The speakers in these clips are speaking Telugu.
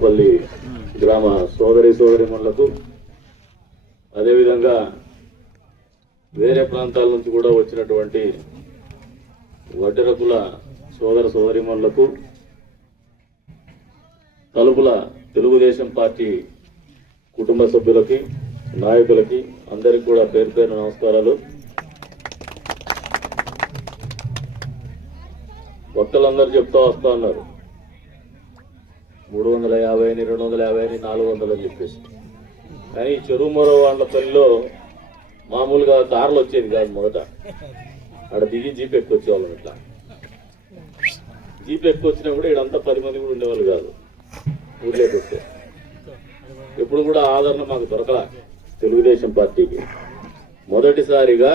మండలపల్లి గ్రామ సోదరి సోదరిమణులకు అదేవిధంగా వేరే ప్రాంతాల నుంచి కూడా వచ్చినటువంటి వడ్డెరకుల సోదర సోదరిమణులకు తలుపుల తెలుగుదేశం పార్టీ కుటుంబ సభ్యులకి నాయకులకి అందరికి కూడా పేరు పేరు నమస్కారాలు. వక్తలందరూ చెప్తా వస్తా ఉన్నారు. మూడు వందల యాభై అని రెండు వందల యాభై అని నాలుగు వందలు అని చెప్పేసి. కానీ చెరువు మరో వాళ్ళ తల్లిలో మామూలుగా కార్లు వచ్చేది కాదు మొదట. ఆడ దిగి జీప్ ఎక్కువచ్చేవాళ్ళం ఇట్లా. జీప్ ఎక్కువచ్చినా కూడా ఈడంతా పది మంది కూడా ఉండేవాళ్ళు కాదు. ఊర్లోకి వస్తే ఎప్పుడు కూడా ఆదరణ మాకు దొరకల తెలుగుదేశం పార్టీకి. మొదటిసారిగా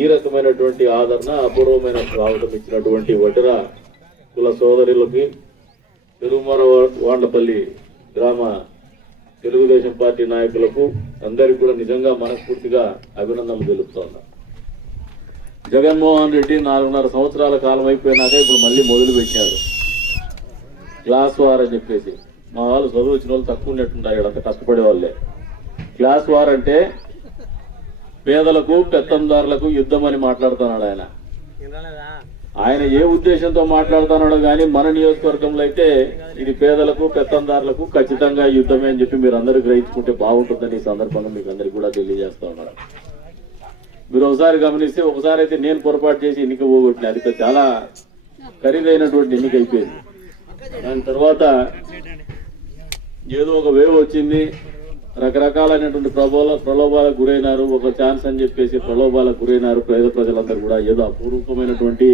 ఈ రకమైనటువంటి ఆదరణ అపూర్వమైన రావటం ఇచ్చినటువంటి వడ్డెర కుల సోదరులకి తిరుమల వాండ్లపల్లి గ్రామ తెలుగుదేశం పార్టీ నాయకులకు అందరికీ కూడా నిజంగా మనస్ఫూర్తిగా అభినందనలు తెలుపుతున్నా జగన్మోహన్ రెడ్డి నాలుగున్నర సంవత్సరాల కాలం అయిపోయినాక ఇప్పుడు మళ్ళీ మొదలు పెట్టారు. క్లాస్ వార్ అని చెప్పేసి. మా వాళ్ళు చదువు వచ్చిన వాళ్ళు తక్కువ ఉన్నట్టుంటారు ఇక్కడ కష్టపడే వాళ్ళే. క్లాస్ వార్ అంటే పేదలకు పెత్తందారులకు యుద్ధం అని మాట్లాడుతున్నాడు ఆయన. ఆయన ఏ ఉద్దేశంతో మాట్లాడుతున్నాడో కానీ మన నియోజకవర్గంలో అయితే ఇది పేదలకు పెత్తందారులకు ఖచ్చితంగా యుద్ధమే అని చెప్పి మీరు అందరూ గ్రహించుకుంటే బాగుంటుందని ఈ సందర్భంగా మీకు అందరికి కూడా తెలియజేస్తా ఉన్నారు మీరు ఒకసారి గమనిస్తే ఒకసారి అయితే నేను పొరపాటు చేసి ఎన్నిక పోగొట్టిన అది చాలా ఖరీదైనటువంటి ఎన్నిక అయిపోయింది. దాని తర్వాత ఏదో ఒక వేవ్ వచ్చింది. రకరకాలైనటువంటి ప్రబోల ప్రలోభాలకు గురైనారు. ఒక ఛాన్స్ అని చెప్పేసి ప్రలోభాలకు గురైనారు. పేద ప్రజలందరూ కూడా ఏదో అపూర్వకమైనటువంటి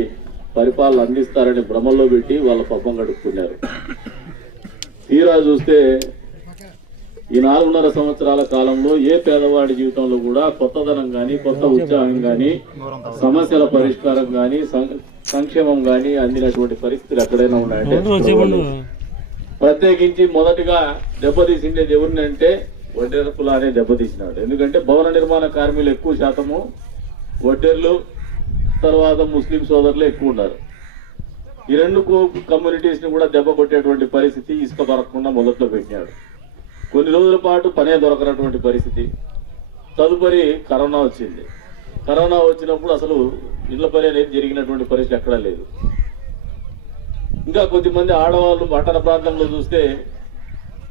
పరిపాలన అందిస్తారని భ్రమల్లో పెట్టి వాళ్ళ పబ్బం గడుపుకున్నారు తీరా చూస్తే ఈ నాలుగున్నర సంవత్సరాల కాలంలో ఏ పేదవాడి జీవితంలో కూడా కొత్తదనం గాని కొత్త ఉత్సాహం గాని సమస్యల పరిష్కారం గాని సం- సంక్షేమం గాని అందినటువంటి పరిస్థితులు ఎక్కడైనా ఉన్నాయంటే. ప్రత్యేకించి మొదటిగా దెబ్బతీసిండేది ఎవరిని అంటే వడ్డెర కులానే దెబ్బతీసినాడు ఎందుకంటే భవన నిర్మాణ కార్మికులు ఎక్కువ శాతము వడ్డెర్లు తర్వాత ముస్లిం సోదరులు ఎక్కువ ఉన్నారు. ఈ రెండు కమ్యూనిటీస్ని కూడా దెబ్బ కొట్టేటువంటి పరిస్థితి ఇసుక దొరకకుండా మొదట్లో పెట్టాడు కొన్ని రోజుల పాటు పనే దొరకనటువంటి పరిస్థితి. తదుపరి కరోనా వచ్చింది. కరోనా వచ్చినప్పుడు అసలు ఇళ్ళ పని అనేది జరిగినటువంటి పరిస్థితి ఎక్కడా లేదు. ఇంకా కొద్దిమంది ఆడవాళ్ళు పట్టణ ప్రాంతంలో చూస్తే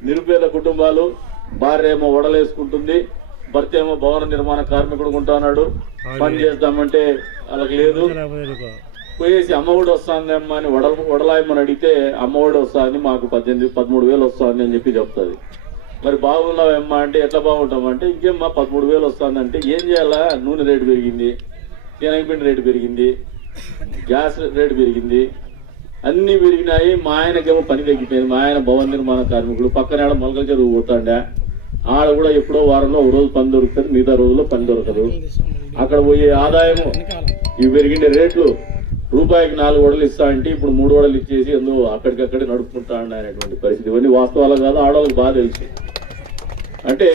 నిరుపేద కుటుంబాలు భార్య ఏమో వడలేసుకుంటుంది. భర్త ఏమో భవన నిర్మాణ కార్మికుడు ఉంటున్నాడు పని చేద్దామంటే వాళ్ళకి లేదు. పోయేసి అమ్మఒడి వస్తుంది అమ్మ అని వడల వడలాయమని అడిగితే అమ్మఒడి వస్తుంది మాకు పద్దెనిమిది పదమూడు వేలు వస్తుంది అని చెప్పి చెప్తుంది. మరి బాగున్నావమ్మా అంటే ఎట్లా బాగుంటామంటే ఇంకేమ్మా పదమూడు వేలు వస్తుంది అంటే ఏం చేయాలా? నూనె రేటు పెరిగింది శనగపిండి రేటు పెరిగింది గ్యాస్ రేటు పెరిగింది అన్ని పెరిగినాయి. మా ఆయనకేమో పని తగ్గిపోయింది. మా ఆయన భవన నిర్మాణ కార్మికుడు. పక్కన మొలకల చెరువు పోతాండా. ఆడ కూడా ఎప్పుడో వారంలో ఒక రోజు పని దొరుకుతుంది మిగతా రోజుల్లో పని దొరకదు. అక్కడ పోయే ఆదాయము ఇవి పెరిగిండే రేట్లు రూపాయికి నాలుగు వడలు ఇస్తా అంటే ఇప్పుడు మూడు వడలు ఇచ్చేసి ఎందుకు అక్కడికక్కడే నడుపుకుంటా అనేటువంటి పరిస్థితి. ఇవన్నీ వాస్తవాలు కాదు ఆడవాళ్ళకి బాగా తెలుసు. అంటే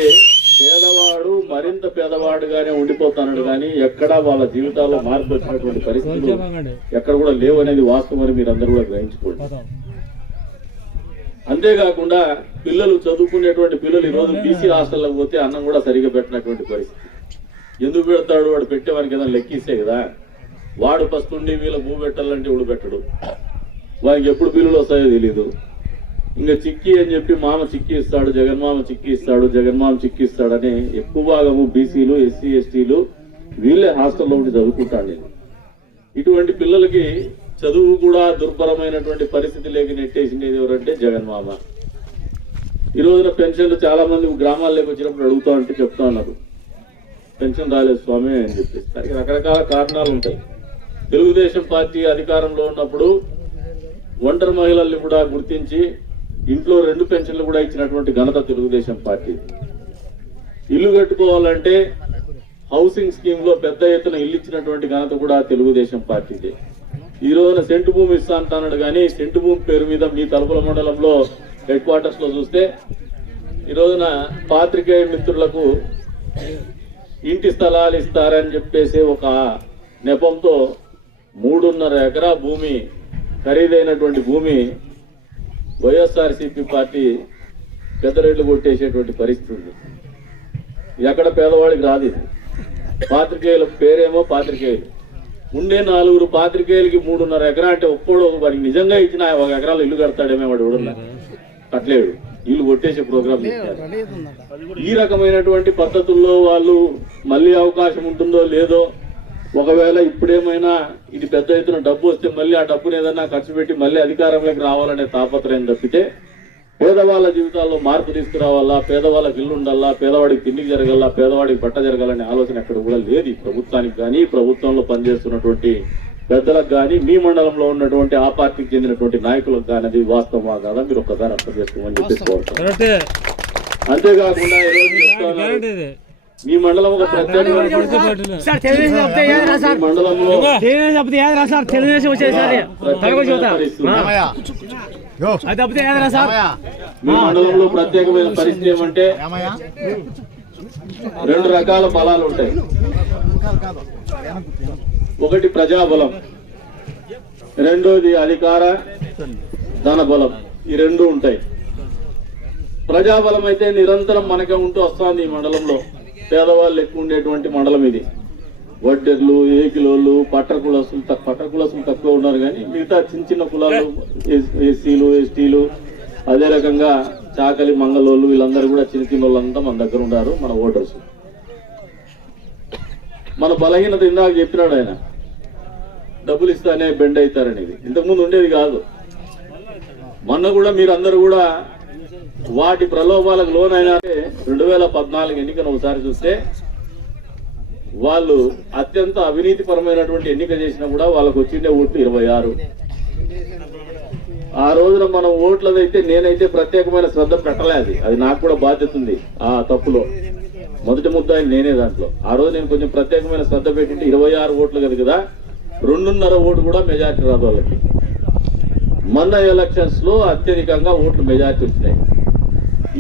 పేదవాడు మరింత పేదవాడుగానే ఉండిపోతున్నాడు కానీ ఎక్కడా వాళ్ళ జీవితాల్లో మార్పు వచ్చినటువంటి పరిస్థితులు ఎక్కడ కూడా లేవు అనేది వాస్తవం అని మీరు అందరూ కూడా గ్రహించుకోండి. అంతేకాకుండా పిల్లలు చదువుకునేటువంటి పిల్లలు ఈ రోజు బీసీ హాస్టల్లోకి పోతే అన్నం కూడా సరిగా పెట్టినటువంటి పరిస్థితి. ఎందుకు పెడతాడు? వాడు పెట్టేవానికి ఏదైనా లెక్కిస్తే కదా. వాడు ఫస్ట్ ఉండి వీళ్ళకి భూ పెట్టాలంటే ఇప్పుడు పెట్టడు? వానికి ఎప్పుడు బిల్లులు వస్తాయో తెలీదు. ఇంకా చిక్కి అని చెప్పి మామ చిక్కి ఇస్తాడు జగన్మామ చిక్కి ఇస్తాడు జగన్మామ చిక్కి ఇస్తాడని ఎక్కువ భాగము బీసీలు ఎస్సీ ఎస్టీలు వీళ్ళే హాస్టల్లో ఉండి చదువుకుంటాను నేను ఇటువంటి పిల్లలకి చదువు కూడా దుర్భరమైనటువంటి పరిస్థితి లేక నెట్టేసిండేది ఎవరంటే జగన్మామ. ఈ రోజున పెన్షన్లు చాలా మంది గ్రామాల్లోకి వచ్చినప్పుడు అడుగుతా అంటే చెప్తా ఉన్నారు. పెన్షన్ రాలేదు స్వామి అని చెప్పేసి. దానికి రకరకాల కారణాలు ఉంటాయి. తెలుగుదేశం పార్టీ అధికారంలో ఉన్నప్పుడు ఒంటరి మహిళల్ని కూడా గుర్తించి ఇంట్లో రెండు పెన్షన్లు కూడా ఇచ్చినటువంటి ఘనత తెలుగుదేశం పార్టీ ఇల్లు కట్టుకోవాలంటే హౌసింగ్ స్కీమ్లో పెద్ద ఎత్తున ఇల్లు ఇచ్చినటువంటి ఘనత కూడా తెలుగుదేశం పార్టీదే. ఈ రోజున సెంటు భూమి ఇస్తా అంటున్నాడు కానీ సెంటు భూమి పేరు మీద మీ తలుపుల మండలంలో హెడ్ క్వార్టర్స్లో చూస్తే ఈ రోజున పాత్రికేయ మిత్రులకు ఇంటి స్థలాలు ఇస్తారని చెప్పేసి ఒక నెపంతో మూడున్నర ఎకరా భూమి ఖరీదైనటువంటి భూమి వైఎస్ఆర్సీపీ పార్టీ పెద్ద రేట్లు కొట్టేసేటువంటి పరిస్థితి ఉంది. ఎక్కడ పేదవాడికి రాదు ఇది. పాత్రికేయుల పేరేమో పాత్రికేయులు. ఉండే నలుగురు పాత్రికేయులకి మూడున్నర ఎకరా అంటే ఒక్కడు వాడికి నిజంగా ఇచ్చిన ఒక ఎకరాలు ఇల్లు కడతాడేమో వాడు ఎవడన్నా. కట్టలేడు. ఇల్లు కొట్టేసే ప్రోగ్రాం ఈ రకమైనటువంటి పద్ధతుల్లో వాళ్ళు మళ్ళీ అవకాశం ఉంటుందో లేదో ఒకవేళ ఇప్పుడేమైనా ఇది పెద్ద ఎత్తున డబ్బు వస్తే మళ్ళీ ఆ డబ్బుని ఏదైనా ఖర్చు పెట్టి మళ్ళీ అధికారంలోకి రావాలనే తాపత్రయం తప్పితే పేదవాళ్ళ జీవితాల్లో మార్పు తీసుకురావాలా పేదవాళ్ళకి ఇల్లు ఉండాలా పేదవాడికి తిండికి జరగాల పేదవాడికి బట్ట జరగాలనే ఆలోచన ఎక్కడ కూడా లేదు. ఈ ప్రభుత్వానికి కానీ ప్రభుత్వంలో పనిచేస్తున్నటువంటి పెద్దలకు కానీ మీ మండలంలో ఉన్నటువంటి ఆ పార్టీకి చెందినటువంటి నాయకులకు కానీ అది వాస్తవమా కాదా? మీరు ఒక్కసారి అర్థం చేసుకోమని చెప్పేసి కోరుతాను కరెక్టే అంతేకాకుండా ఈరోజు మీ మండలం ఒక ప్రత్యేకమైన తెలుగుదేశం వచ్చేది సార్. మీ మండలంలో ప్రత్యేకమైన పరిస్థితి ఏమంటే రెండు రకాల బలాలు ఉంటాయి. ఒకటి ప్రజాబలం. రెండోది అధికార ధన బలం ఈ రెండు ఉంటాయి. ప్రజాబలం అయితే నిరంతరం మనకే ఉంటూ వస్తుంది ఈ మండలంలో. పేదవాళ్ళు ఎక్కువ ఉండేటువంటి మండలం ఇది. వడ్డెర్లు ఏకిలోళ్ళు పట్ట కులసులు తక్కువ పట్ట కులసులు తక్కువ ఉన్నారు కానీ మిగతా చిన్న చిన్న కులాలు ఎస్సీలు ఎస్టీలు అదే రకంగా చాకలి మంగళోళ్ళు వీళ్ళందరూ కూడా చిన్న చిన్న వాళ్ళంతా మన దగ్గర ఉన్నారు మన ఓటర్స్. మన బలహీనత ఇందాక చెప్పినాడు ఆయన. డబ్బులు ఇస్తానే బెండ్ అవుతారనేది. ఇంతకుముందు ఉండేది కాదు. మొన్న కూడా మీరు అందరు కూడా వాటి ప్రలోభాలకు లోనైనారే రెండు వేల పద్నాలుగు ఎన్నికను ఒకసారి చూస్తే వాళ్ళు అత్యంత అవినీతి పరమైనటువంటి ఎన్నిక చేసినా కూడా వాళ్ళకు వచ్చిండే ఓట్లు ఇరవై ఆరు. ఆ రోజున మనం ఓట్లదైతే నేనైతే ప్రత్యేకమైన శ్రద్ధ పెట్టలేదు అది. నాకు కూడా బాధ్యత ఉంది ఆ తప్పులో. మొదటి ముద్దాయి నేనే దాంట్లో. ఆ రోజు నేను కొంచెం ప్రత్యేకమైన శ్రద్ధ పెట్టింటే ఇరవై ఆరు ఓట్లు కదా రెండున్నర ఓటు కూడా మెజార్టీ రాదు వాళ్ళకి. మొన్న ఎలక్షన్స్లో అత్యధికంగా ఓట్లు మెజార్టీ వచ్చినాయి.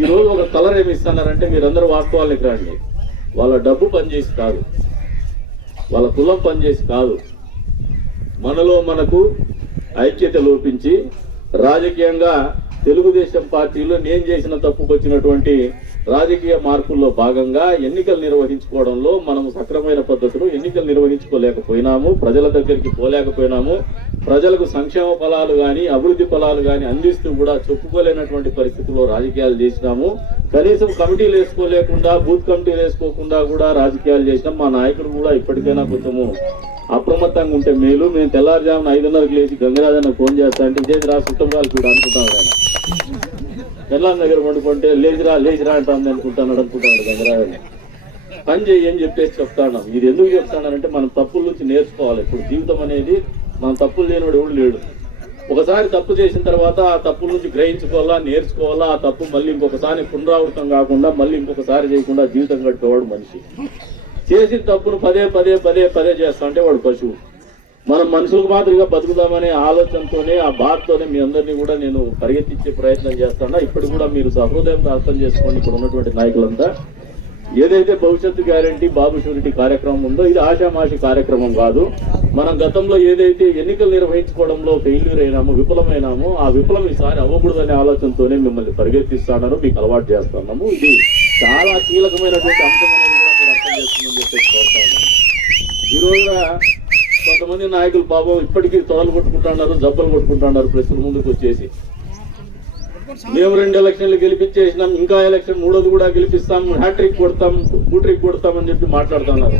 ఈ రోజు ఒక కలర్ ఏమి ఇస్తున్నారంటే మీరందరూ వాస్తవాలకి రండి వాళ్ళ డబ్బు పనిచేసి కాదు. వాళ్ళ కులం పనిచేసి కాదు. మనలో మనకు ఐక్యత లోపించి రాజకీయంగా తెలుగుదేశం పార్టీలో నేను చేసిన తప్పుకు వచ్చినటువంటి రాజకీయ మార్పుల్లో భాగంగా ఎన్నికలు నిర్వహించుకోవడంలో మనం సక్రమైన పద్ధతిలో ఎన్నికలు నిర్వహించుకోలేకపోయినాము ప్రజల దగ్గరికి పోలేకపోయినాము ప్రజలకు సంక్షేమ ఫలాలు కానీ అభివృద్ధి ఫలాలు కానీ అందిస్తూ కూడా చెప్పుకోలేనటువంటి పరిస్థితుల్లో రాజకీయాలు చేసినాము. కనీసం కమిటీలు వేసుకోలేకుండా బూత్ కమిటీలు వేసుకోకుండా కూడా రాజకీయాలు చేసినాం. మా నాయకుడు కూడా ఇప్పటికైనా కొంచెము అప్రమత్తంగా ఉంటే మేలు. మేము తెల్లారుజామున ఐదున్నరకు లేచి గంగరాజన్న ఫోన్ చేస్తా అంటే ఇదేది రా కుటుంబాలు కూడా అనుకుంటాం ఎల్లాం దగ్గర పండుకుంటే లేచిరా లేచిరా అంటాను అనుకుంటాను అనుకుంటాడు గంగరాజు పని చేయి అని చెప్పేసి చెప్తాను. ఇది ఎందుకు చెప్తానంటే మనం తప్పుల నుంచి నేర్చుకోవాలి. ఇప్పుడు జీవితం అనేది మనం తప్పులు లేనివాడు ఎవడు లేడు. ఒకసారి తప్పు చేసిన తర్వాత ఆ తప్పుల నుంచి గ్రహించుకోవాలా నేర్చుకోవాలా ఆ తప్పు మళ్ళీ ఇంకొకసారి పునరావృతం కాకుండా మళ్ళీ ఇంకొకసారి చేయకుండా జీవితం గడిపేవాడు మనిషి. చేసిన తప్పును పదే పదే పదే పదే చేస్తా అంటే వాడు పశువు. మనం మనుషులకు మాదిరిగా బతుకుదామనే ఆలోచనతోనే ఆ బాధతోనే మీ అందరినీ కూడా నేను పరిగెత్తించే ప్రయత్నం చేస్తాను. ఇప్పుడు కూడా మీరు సహృదయంతో అర్థం చేసుకోండి ఇక్కడ ఉన్నటువంటి నాయకులంతా. ఏదైతే భవిష్యత్తు గ్యారంటీ బాబు షూరిటీ కార్యక్రమం ఉందో ఇది ఆషామాషి కార్యక్రమం కాదు. మనం గతంలో ఏదైతే ఎన్నికలు నిర్వహించుకోవడంలో ఫెయిల్యూర్ అయినామో విఫలమైనామో ఆ విఫలం ఈసారి అవ్వకూడదనే ఆలోచనతోనే మిమ్మల్ని పరిగెత్తిస్తానని మీకు అలవాటు చేస్తున్నాము. ఇది చాలా కీలకమైనటువంటి అంశం అనేది కూడా మీరు అర్థం చేసుకుందని చెప్పేసి కోరుతా ఉన్నాను. ఈ కొంతమంది నాయకులు పాపం ఇప్పటికీ తొడలు కొట్టుకుంటున్నారు జబ్బలు కొట్టుకుంటున్నారు ప్రజల ముందుకు వచ్చేసి. మేము రెండు ఎలక్షన్లు గెలిపించేసినాం ఇంకా ఎలక్షన్ మూడోది కూడా గెలిపిస్తాం హ్యాట్రిక్ కొడతాం బూట్రిక్ కొడతాం అని చెప్పి మాట్లాడుతున్నారు.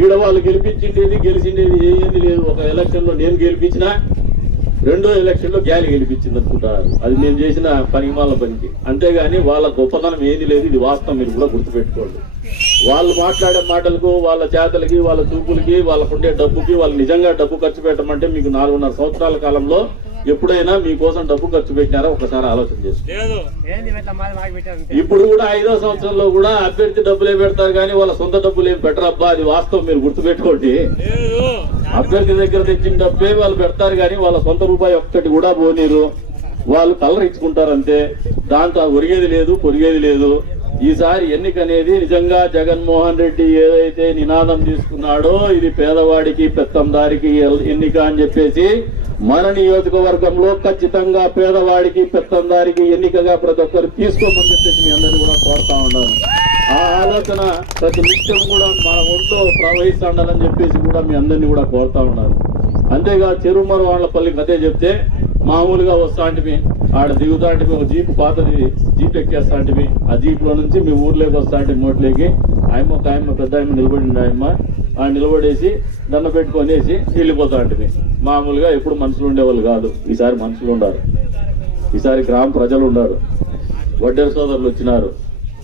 ఈడ వాళ్ళు గెలిపించిండేది గెలిచిండేది ఏది లేదు. ఒక ఎలక్షన్లో నేను గెలిపించినా రెండో ఎలక్షన్లో గ్యాలి గెలిపించింది అనుకుంటారు అది నేను చేసిన పనిమాల పనికి. అంతేగాని వాళ్ళ గొప్పతనం ఏది లేదు ఇది వాస్తవం మీరు కూడా గుర్తుపెట్టుకోండి. వాళ్ళు మాట్లాడే మాటలకు వాళ్ళ చేతలకి వాళ్ళ చూపులకి వాళ్ళకుండే డబ్బుకి వాళ్ళు నిజంగా డబ్బు ఖర్చు పెట్టమంటే మీకు నాలుగున్నర సంవత్సరాల కాలంలో ఎప్పుడైనా మీకోసం డబ్బు ఖర్చు పెట్టినారో? ఒకసారి ఆలోచన చేసుకోండి ఇప్పుడు కూడా ఐదో సంవత్సరంలో కూడా అభ్యర్థి డబ్బులే పెడతారు కానీ వాళ్ళ సొంత డబ్బులు ఏం పెట్టరబ్బా అది వాస్తవం మీరు గుర్తుపెట్టుకోండి. లేదు. అభ్యర్థి దగ్గర తెచ్చిన డబ్బే వాళ్ళు పెడతారు కానీ వాళ్ళ సొంత రూపాయి ఒక్కటి కూడా పోనీరు. వాళ్ళు కలర్ ఇచ్చుకుంటారు అంతే. దాంతో ఒరిగేది లేదు పొరిగేది లేదు. ఈసారి ఎన్నిక అనేది నిజంగా జగన్మోహన్ రెడ్డి ఏదైతే నినాదం తీసుకున్నాడో ఇది పేదవాడికి పెత్తందారికి ఎన్నిక అని చెప్పేసి మన నియోజకవర్గంలో ఖచ్చితంగా పేదవాడికి పెత్తందారికి ఎన్నికగా ప్రతి ఒక్కరు తీసుకోమని చెప్పేసి మీ అందరినీ కూడా కోరుతా ఉన్నాను. ఆ ఆలోచన ప్రతి నిత్యం కూడా మన ఒంట్లో ప్రవహిస్తా ఉండాలని చెప్పేసి కూడా మీ అందరినీ కూడా కోరుతా ఉన్నారు అంతేగా చెరుమర వాళ్ళపల్లికి అదే చెప్తే మామూలుగా వస్తాంటివి ఆడ దిగుతాంటివి ఒక జీప్ పాతది జీప్ ఎక్కేస్తాంటివి ఆ జీప్లో నుంచి మీ ఊర్లోకి వస్తాంటి మోట్లోకి. ఆయమ్మ ఒక ఆయమ్మ పెద్ద ఆయమ్మ నిలబడింది ఆయమ్మ. ఆ నిలబడేసి దండ పెట్టుకొనేసి ఉంటుంది మామూలుగా ఎప్పుడు మనుషులు ఉండేవాళ్ళు కాదు. ఈసారి మనుషులు ఉండారు. ఈసారి గ్రామ ప్రజలు ఉన్నారు వడ్డెర సోదరులు వచ్చినారు.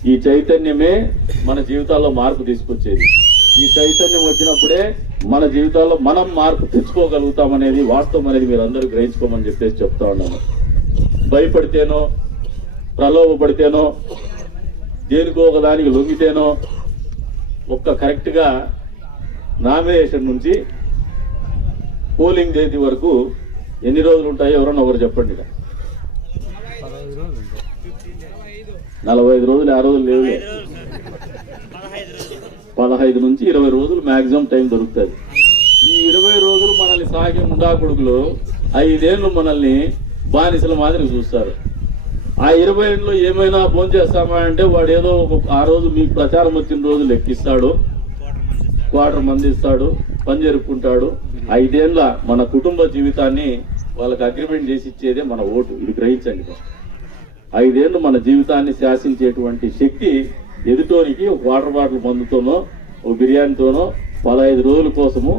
ఈ చైతన్యమే మన జీవితాల్లో మార్పు తీసుకొచ్చేది. ఈ చైతన్యం వచ్చినప్పుడే మన జీవితాల్లో మనం మార్పు తెచ్చుకోగలుగుతాం అనేది వాస్తవం అనేది మీరు అందరూ గ్రహించుకోమని చెప్పేసి చెప్తా ఉన్నాను. భయపడితేనో ప్రలోభపడితేనో దేనికో ఒకదానికి లొంగితేనో ఒక్క కరెక్ట్గా నామినేషన్ నుంచి పోలింగ్ తేదీ వరకు ఎన్ని రోజులు ఉంటాయో ఎవరన్నా ఒకరు చెప్పండి నలభై ఐదు రోజులు ఆ రోజులు లేవు పదహైదు నుంచి ఇరవై రోజులు మ్యాక్సిమం టైం దొరుకుతుంది. ఈ ఇరవై రోజులు మనల్ని సాగే ముండాకుడుకులు ఐదేళ్ళు మనల్ని బానిసల మాదిరి చూస్తారు. ఆ ఇరవై ఏళ్ళు ఏమైనా ఫోన్ చేస్తామా అంటే వాడు ఏదో ఒక ఆ రోజు మీకు ప్రచారం వచ్చిన రోజు లెక్కిస్తాడు. క్వార్టర్ మందిస్తాడు పని జరుపుకుంటాడు. ఐదేళ్ళ మన కుటుంబ జీవితాన్ని వాళ్ళకి అగ్రిమెంట్ చేసి ఇచ్చేదే మన ఓటు. ఇది గ్రహించండి ఐదేళ్ళు మన జీవితాన్ని శాసించేటువంటి శక్తి ఎదుటోనికి ఒక వాటర్ బాటిల్ మందుతోనో ఒక బిర్యానీతోనో పదహైదు రోజుల కోసము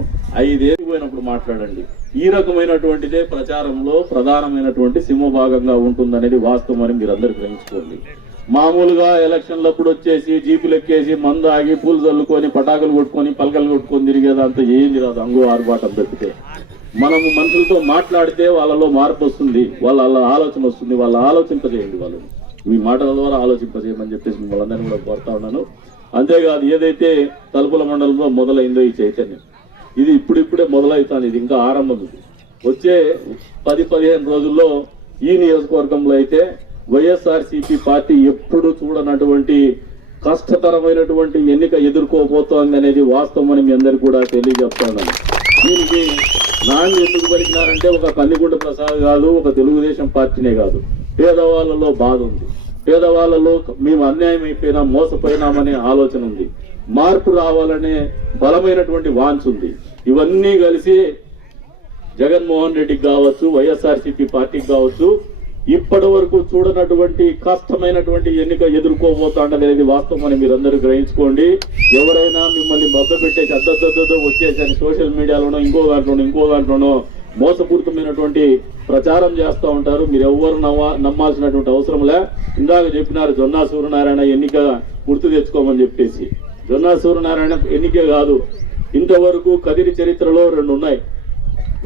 ఐదేళ్ళు పోయినప్పుడు మాట్లాడండి. ఈ రకమైనటువంటిదే ప్రచారంలో ప్రధానమైనటువంటి సింహభాగంగా ఉంటుందనేది వాస్తవం అని మీరు అందరు గ్రహించుకోండి. మామూలుగా ఎలక్షన్లప్పుడు వచ్చేసి జీపులు ఎక్కేసి మందు ఆగి పూలు చల్లుకొని పటాకులు కొట్టుకొని పలకలు కొట్టుకొని తిరిగేదంతా ఏంది రాదు? అంగు ఆర్భాటం పెడితే మనము మనుషులతో మాట్లాడితే వాళ్ళలో మార్పు వస్తుంది. వాళ్ళ ఆలోచన వస్తుంది. వాళ్ళ ఆలోచింపజేయండి వాళ్ళు. మీ మాటల ద్వారా ఆలోచింపజేయమని చెప్పేసి మిమ్మల్ని అందరినీ కూడా కోరుతా ఉన్నాను. అంతేకాదు ఏదైతే తలుపుల మండలంలో మొదలైందో ఈ చైతన్యం ఇది ఇప్పుడిప్పుడే మొదలవుతాను. ఇది ఇంకా ఆరంభం ఇది. వచ్చే పది పదిహేను రోజుల్లో ఈ నియోజకవర్గంలో అయితే వైఎస్ఆర్సీపీ పార్టీ ఎప్పుడు చూడనటువంటి కష్టతరమైనటువంటి ఎన్నిక ఎదుర్కోబోతోంది అనేది వాస్తవం అని మీ అందరికి కూడా తెలియజెప్తాను దీనికి నాన్న ఎందుకు పలికినారంటే ఒక కన్నిగుండ ప్రసాద్ కాదు ఒక తెలుగుదేశం పార్టీనే కాదు. పేదవాళ్ళలో బాధ ఉంది. పేదవాళ్ళలో మేము అన్యాయం అయిపోయినా మోసపోయినామనే ఆలోచన ఉంది. మార్పు రావాలనే బలమైనటువంటి వాంఛ ఉంది. ఇవన్నీ కలిసి జగన్మోహన్ రెడ్డికి కావచ్చు వైఎస్ఆర్సీపీ పార్టీకి కావచ్చు ఇప్పటి వరకు చూడనటువంటి కష్టమైనటువంటి ఎన్నిక ఎదుర్కోబోతాండనేది వాస్తవం అని మీరందరూ గ్రహించుకోండి. ఎవరైనా మిమ్మల్ని మబ్బ పెట్టేసి అద్దద్దద్దో వచ్చేసి సోషల్ మీడియాలోనో ఇంకో దాంట్లోనో ఇంకో దాంట్లోనో మోసపూరితమైనటువంటి ప్రచారం చేస్తూ ఉంటారు. మీరు ఎవ్వరు నమ్మ నమ్మాల్సినటువంటి అవసరం లే. ఇందాక చెప్పినారు జొన్నా సూర్యనారాయణ ఎన్నిక గుర్తు తెచ్చుకోమని చెప్పేసి. జొన్నా సూర్యనారాయణ ఎన్నికే కాదు. ఇంతవరకు కదిరి చరిత్రలో రెండు ఉన్నాయి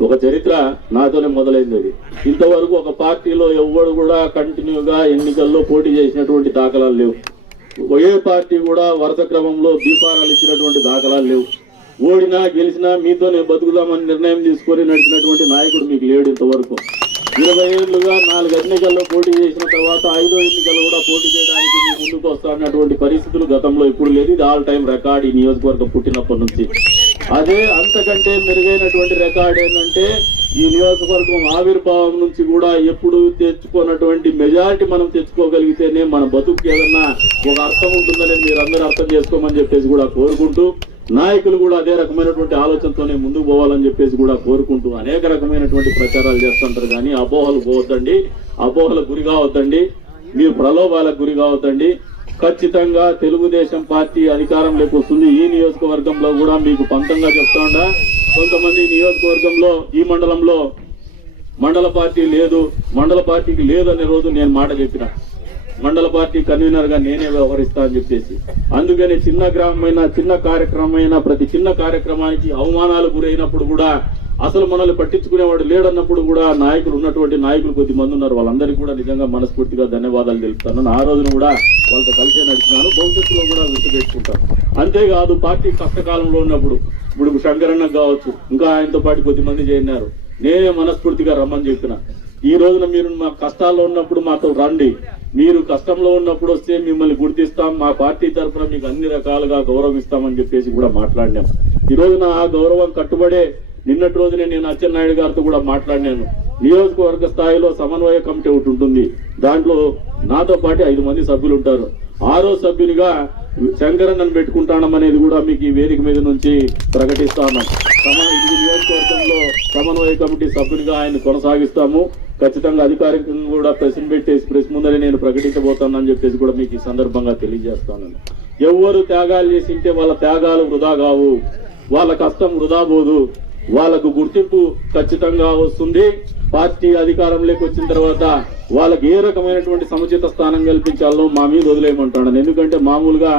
ఒక చరిత్ర నాతోనే మొదలైంది అది. ఇంతవరకు ఒక పార్టీలో ఎవ్వడు కూడా కంటిన్యూగా ఎన్నికల్లో పోటీ చేసినటువంటి దాఖలాలు లేవు. ఏ పార్టీ కూడా వరుస క్రమంలో దీపారాలు ఇచ్చినటువంటి దాఖలాలు లేవు. ఓడినా గెలిచినా మీతోనే బతుకుదామని నిర్ణయం తీసుకొని నడిచినటువంటి నాయకుడు మీకు లేడు ఇంతవరకు. ఇరవై ఏళ్ళుగా నాలుగు ఎన్నికల్లో పోటీ చేసిన తర్వాత ఐదో ఎన్నికల్లో కూడా పోటీ చేయడానికి మీ ముందుకు వస్తున్నటువంటి పరిస్థితులు గతంలో ఇప్పుడు లేదు. ఇది ఆల్ టైం రికార్డ్ ఈ నియోజకవర్గం పుట్టినప్పటి నుంచి. అదే అంతకంటే మెరుగైనటువంటి రికార్డ్ ఏంటంటే ఈ నియోజకవర్గం ఆవిర్భావం నుంచి కూడా ఎప్పుడు తెచ్చుకున్నటువంటి మెజారిటీ మనం తెచ్చుకోగలిగితేనే మన బతుకు ఏదన్నా ఒక అర్థం ఉంటుందని మీరు అందరూ అర్థం చేసుకోమని చెప్పేసి కూడా కోరుకుంటూ నాయకులు కూడా అదే రకమైనటువంటి ఆలోచనతోనే ముందుకు పోవాలని చెప్పేసి కూడా కోరుకుంటూ అనేక రకమైనటువంటి ప్రచారాలు చేస్తుంటారు. కానీ అపోహలు పోవద్దండి. అపోహలకు గురి కావద్దండి. మీరు ప్రలోభాలకు గురి కావద్దండి. ఖచ్చితంగా తెలుగుదేశం పార్టీ అధికారంలోకి వస్తుంది. ఈ నియోజకవర్గంలో కూడా మీకు పంతంగా చెప్తా ఉండా కొంతమంది నియోజకవర్గంలో ఈ మండలంలో మండల పార్టీ లేదు మండల పార్టీకి లేదు అనే రోజు నేను మాట చెప్పిన. మండల పార్టీ కన్వీనర్గా నేనే వ్యవహరిస్తా అని చెప్పేసి. అందుకని చిన్న గ్రామమైన చిన్న కార్యక్రమమైన ప్రతి చిన్న కార్యక్రమానికి అవమానాలు గురైనప్పుడు కూడా అసలు మనల్ని పట్టించుకునేవాడు లేడన్నప్పుడు కూడా నాయకులు ఉన్నటువంటి నాయకులు కొద్ది మంది ఉన్నారు. వాళ్ళందరికీ కూడా నిజంగా మనస్ఫూర్తిగా ధన్యవాదాలు తెలుపుతాను. ఆ రోజున కూడా వాళ్ళతో కలిసే నడిచినాను. భవిష్యత్తులో కూడా గుర్తుపెట్టుకుంటాను అంతేకాదు పార్టీ కష్టకాలంలో ఉన్నప్పుడు ఇప్పుడు శంకరన్న కావచ్చు ఇంకా ఆయనతో పాటు కొద్ది మంది చేరినారు. నేనే మనస్ఫూర్తిగా రమ్మని చెప్పిన. ఈ రోజున మీరు మా కష్టాల్లో ఉన్నప్పుడు మాతో రండి. మీరు కష్టంలో ఉన్నప్పుడు వస్తే మిమ్మల్ని గుర్తిస్తాం. మా పార్టీ తరఫున మీకు అన్ని రకాలుగా గౌరవిస్తామని చెప్పేసి కూడా మాట్లాడినాం. ఈ రోజున ఆ గౌరవం కట్టుబడే నిన్నటి రోజునే నేను అచ్చెన్నాయుడు గారితో కూడా మాట్లాడినాను. నియోజకవర్గ స్థాయిలో సమన్వయ కమిటీ ఒకటి ఉంటుంది. దాంట్లో నాతో పాటు ఐదు మంది సభ్యులు ఉంటారు ఆరో సభ్యునిగా శంకరన్నను పెట్టుకుంటానం అనేది కూడా మీకు ఈ వేదిక మీద నుంచి ప్రకటిస్తాను. ఇది నియోజకవర్గంలో సమన్వయ కమిటీ సభ్యునిగా ఆయన కొనసాగిస్తాము. ఖచ్చితంగా అధికారికంగా కూడా ప్రెస్ పెట్టేసి ప్రెస్ ముందరే నేను ప్రకటించబోతానని చెప్పేసి కూడా మీకు ఈ సందర్భంగా తెలియజేస్తాను. ఎవరు త్యాగాలు చేసి ఉంటే వాళ్ళ త్యాగాలు వృధా కావు. వాళ్ళ కష్టం వృధా పోదు. వాళ్ళకు గుర్తింపు ఖచ్చితంగా వస్తుంది. పార్టీ అధికారంలోకి వచ్చిన తర్వాత వాళ్ళకి ఏ రకమైనటువంటి సముచిత స్థానం కల్పించాలో మా మీద వదిలేయమంటాను ఎందుకంటే మామూలుగా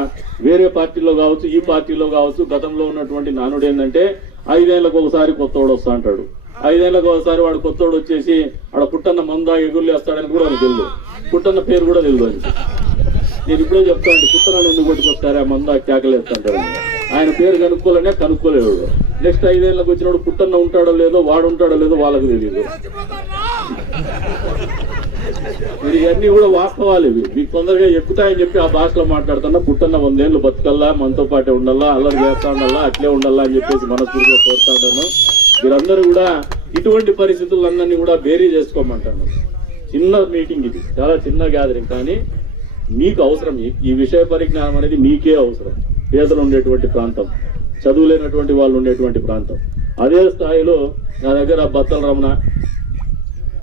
వేరే పార్టీలో కావచ్చు ఈ పార్టీలో కావచ్చు గతంలో ఉన్నటువంటి నానుడు ఏంటంటే ఐదేళ్ళకు ఒకసారి కొత్తోడు వస్తా అంటాడు. ఐదేళ్ళకు ఒకసారి వాడు కొత్తోడు వచ్చేసి ఆడ పుట్టన్న మంద ఎగురులేస్తాడని కూడా నాకు తెలియదు పుట్టన్న పేరు కూడా తెలియదు అని నేను ఇప్పుడే చెప్తాను పుట్టనని ఎందుకు కొట్టుకొస్తారా? మంద కేకలేస్తుంటారు ఆయన పేరు కనుక్కోలేనే కనుక్కోలేడు నెక్స్ట్ ఐదేళ్ళకి వచ్చినప్పుడు పుట్టన్న ఉంటాడో లేదో వాడు ఉంటాడో లేదో వాళ్ళకి తెలియదు ఇది ఇవన్నీ కూడా వాస్తవాలు ఇవి. మీకు తొందరగా ఎక్కుతాయని చెప్పి ఆ భాషలో మాట్లాడుతున్నా పుట్టన్న వందేళ్ళు బతకల్లా మనతో పాటే ఉండాలా అల్లరి చేస్తా ఉండాలా అట్లే ఉండాలా అని చెప్పేసి మనస్ఫూర్తిగా కోరుతాను మీరందరూ కూడా ఇటువంటి పరిస్థితులందరినీ కూడా బేరీ చేసుకోమంటాను. చిన్న మీటింగ్ ఇది చాలా చిన్న గ్యాదరింగ్ కానీ మీకు అవసరం ఈ విషయ పరిజ్ఞానం అనేది మీకే అవసరం. పేదలు ఉండేటువంటి ప్రాంతం. చదువులేనటువంటి వాళ్ళు ఉండేటువంటి ప్రాంతం. అదే స్థాయిలో నా దగ్గర బత్తల రమణ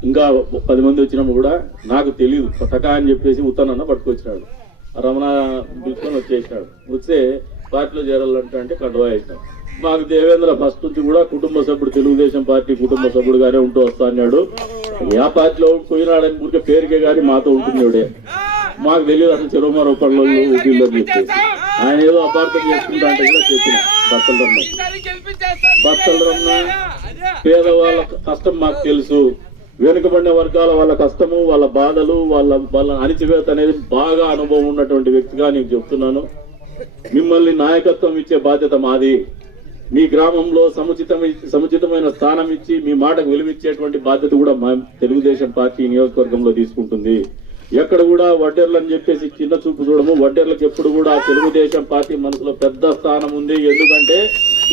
ఇంకా పది మంది వచ్చినప్పుడు కూడా నాకు తెలియదు పతకా అని చెప్పేసి ఉత్తనన్న పట్టుకొచ్చినాడు. రమణ పిలుచుకొని వచ్చేసినాడు. వస్తే పార్టీలో చేరాలంటే అంటే కండువా వేసినాం మాకు దేవేంద్ర ఫస్ట్ నుంచి కూడా కుటుంబ సభ్యుడు తెలుగుదేశం పార్టీ కుటుంబ సభ్యుడుగానే ఉంటూ వస్తా అన్నాడు. ఆ పార్టీలో పోయినాడని ఊరికే పేరుకే కానీ మాతో ఉంటున్నాడే మాకు తెలియదు అసలు చెరువుమారు పనులు ఊపిల్లో చెప్పేసి. ఆయన ఏదో అపార్థం చేసుకుంటా అంటే కూడా చెప్పినా. బట్టల రమ్మ బట్టల రమ్మ పేదవాళ్ళ కష్టం మాకు తెలుసు. వెనుకబడిన వర్గాల వాళ్ళ కష్టము వాళ్ళ బాధలు వాళ్ళ వాళ్ళ అణిచివేత అనేది బాగా అనుభవం ఉన్నటువంటి వ్యక్తిగా నీకు చెప్తున్నాను. మిమ్మల్ని నాయకత్వం ఇచ్చే బాధ్యత మాది. మీ గ్రామంలో సముచితమై సముచితమైన స్థానం ఇచ్చి మీ మాటకు విలువిచ్చేటువంటి బాధ్యత కూడా మా తెలుగుదేశం పార్టీ నియోజకవర్గంలో తీసుకుంటుంది. ఎక్కడ కూడా వడ్డేర్లు అని చెప్పేసి చిన్న చూపు చూడము. వడ్డేర్లకు ఎప్పుడు కూడా తెలుగుదేశం పార్టీ మనసులో పెద్ద స్థానం ఉంది. ఎందుకంటే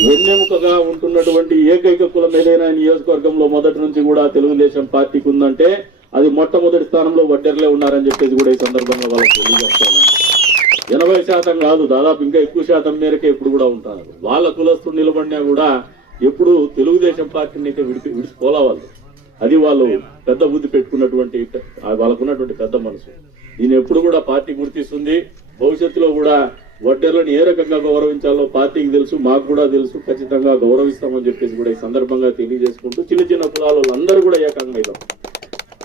వెన్నెముకగా ఉంటున్నటువంటి ఏకైక కులం ఏదైనా నియోజకవర్గంలో మొదటి నుంచి కూడా తెలుగుదేశం పార్టీకి ఉందంటే అది మొట్టమొదటి స్థానంలో వడ్డేర్లే ఉన్నారని చెప్పేసి కూడా ఈ సందర్భంగా వాళ్ళకి తెలియజేస్తాను ఎనభై శాతం కాదు దాదాపు ఇంకా ఎక్కువ శాతం మేరకే ఇప్పుడు కూడా ఉంటారు. వాళ్ళ కులస్తులు నిలబడినా కూడా ఎప్పుడు తెలుగుదేశం పార్టీని అయితే విడిపి విడిచిపోలా వాళ్ళు. అది వాళ్ళు పెద్ద బుద్ధి పెట్టుకున్నటువంటి వాళ్ళకున్నటువంటి పెద్ద మనసు. దీన్ని ఎప్పుడు కూడా పార్టీ గుర్తిస్తుంది. భవిష్యత్తులో కూడా వడ్డర్లను ఏ రకంగా గౌరవించాలో పార్టీకి తెలుసు మాకు కూడా తెలుసు. ఖచ్చితంగా గౌరవిస్తామని చెప్పేసి కూడా ఈ సందర్భంగా తెలియజేసుకుంటూ చిన్న చిన్న కులాల వాళ్ళందరూ కూడా ఏకంగా అవుతాం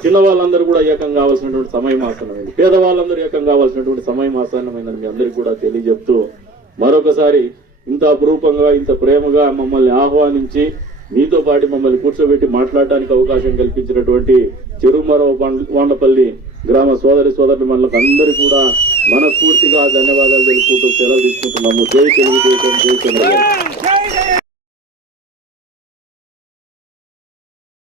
చిన్న వాళ్ళందరూ కూడా ఏకం కావాల్సినటువంటి సమయం ఆసన్నమైంది. పేదవాళ్ళందరూ ఏకం కావాల్సినటువంటి సమయం ఆసన్నమైందని మీ అందరికీ కూడా తెలియజెప్తూ మరొకసారి ఇంత అపురూపంగా ఇంత ప్రేమగా మమ్మల్ని ఆహ్వానించి మీతో పాటు మమ్మల్ని కూర్చోబెట్టి మాట్లాడడానికి అవకాశం కల్పించినటువంటి చెరుమరవ వాండపల్లి గ్రామ సోదరి సోదరులు మనకు అందరూ కూడా మనస్ఫూర్తిగా ధన్యవాదాలు తెలుపుకుంటూ సెలవు తీసుకుంటున్నాము. జై తెలుగుదేశం జై చంద్రబాబు.